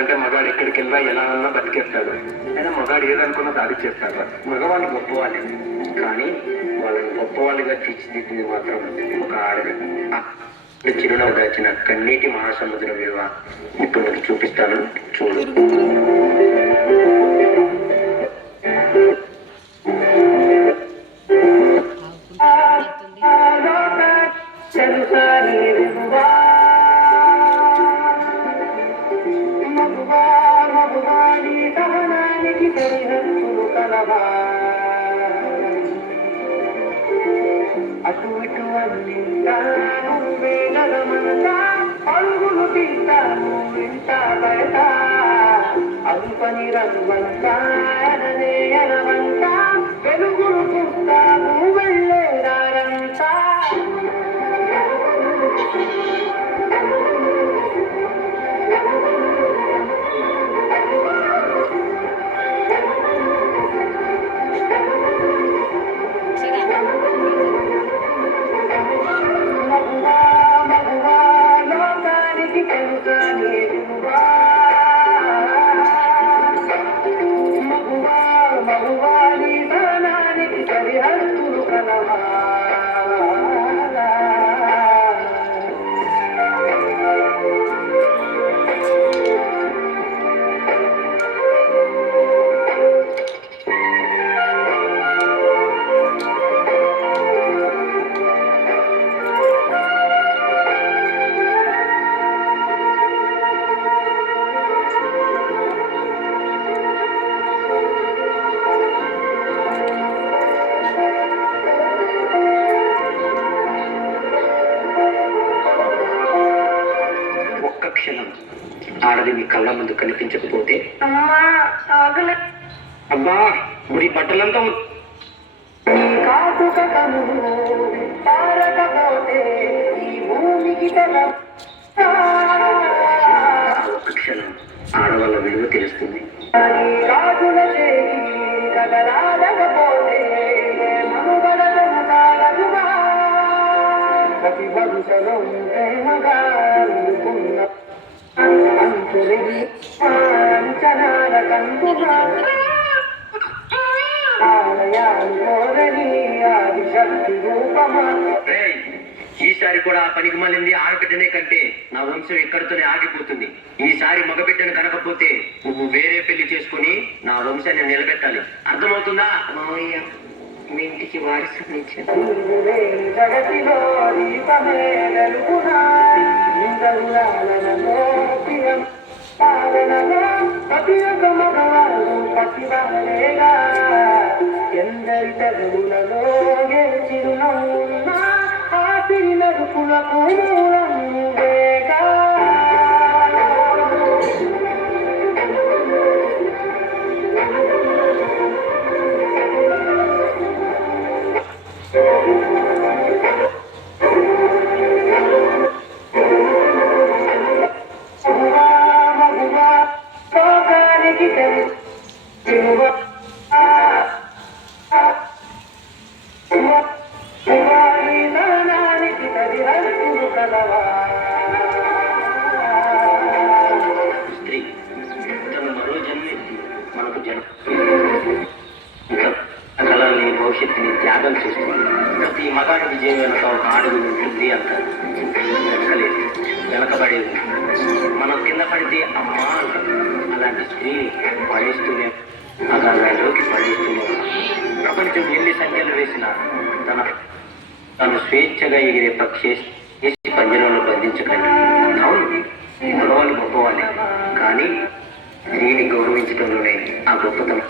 అంటే మగాడు ఎక్కడికి వెళ్ళా ఎలా ఉన్నా బతికేస్తాడు. అయినా మగాడు ఏదనుకున్నా సాధించేస్తాడు. మగవాళ్ళు గొప్పవాళ్ళే, కానీ వాళ్ళని గొప్పవాళ్ళుగా తీర్చిదిద్దింది మాత్రం ఒక ఆడది. చిరునవ్వు దాచిన కన్నీటి మహాసముద్రం విలువ ఇప్పుడు నీకు చూపిస్తాను, చూడు. అటు ఇటు అందింటాను వేగమనతా అడుగులు తింటాను ఇంట బయట అనుపని రవ్వంతా అననే అనవంతా వెలుగులు చూస్తాను వెళ్ళేదారంతా. క్షణం ఆడది మీ కళ్ళ ముందు కనిపించకపోతే అబ్బా ముడి బట్టలంతా ఒక్క క్షణం ఆడవాళ్ళ విలువ తెలుస్తుంది. ఈసారి కూడా ఆ పనికి మళ్ళీ ఆడబిడ్డనే కంటే నా వంశం ఇక్కడితోనే ఆగిపోతుంది. ఈసారి మగబిడ్డను కనకపోతే నువ్వు వేరే పెళ్లి చేసుకుని నా వంశాన్ని నిలబెట్టాలి. అర్థమవుతుందా? మావయ్య మీ ఇంటికి వారసునిచ్చాను. ఎందరి తగులలో గెలిచిరునవున్నా ఆ తిరినరుపులకు మూలం వేగా. స్త్రీ తన మరో జన్మెత్తి మనకు కళల్ని భవిష్యత్తుని త్యాగం చేస్తుంది. ప్రతి మగాడి విజయం వెనక ఒక అడుగు ఉంటుంది అంటారు. వెనకలేదు, వెనకబడేది. మనం కింద పడితే అమ్మా అంటారు. అలాంటి స్త్రీని పడేస్తూనే అగాధంలోకి పడేస్తూనే ప్రపంచం ఎన్ని సంఖ్యలు వేసినా తను స్వేచ్ఛగా ఎగిరే పక్షి పంజరంలో బంధించకండి. అవును, గొడవలు గొప్పవాళ్ళే, కానీ స్త్రీని గౌరవించడంలోనే ఆ గొప్పతనం.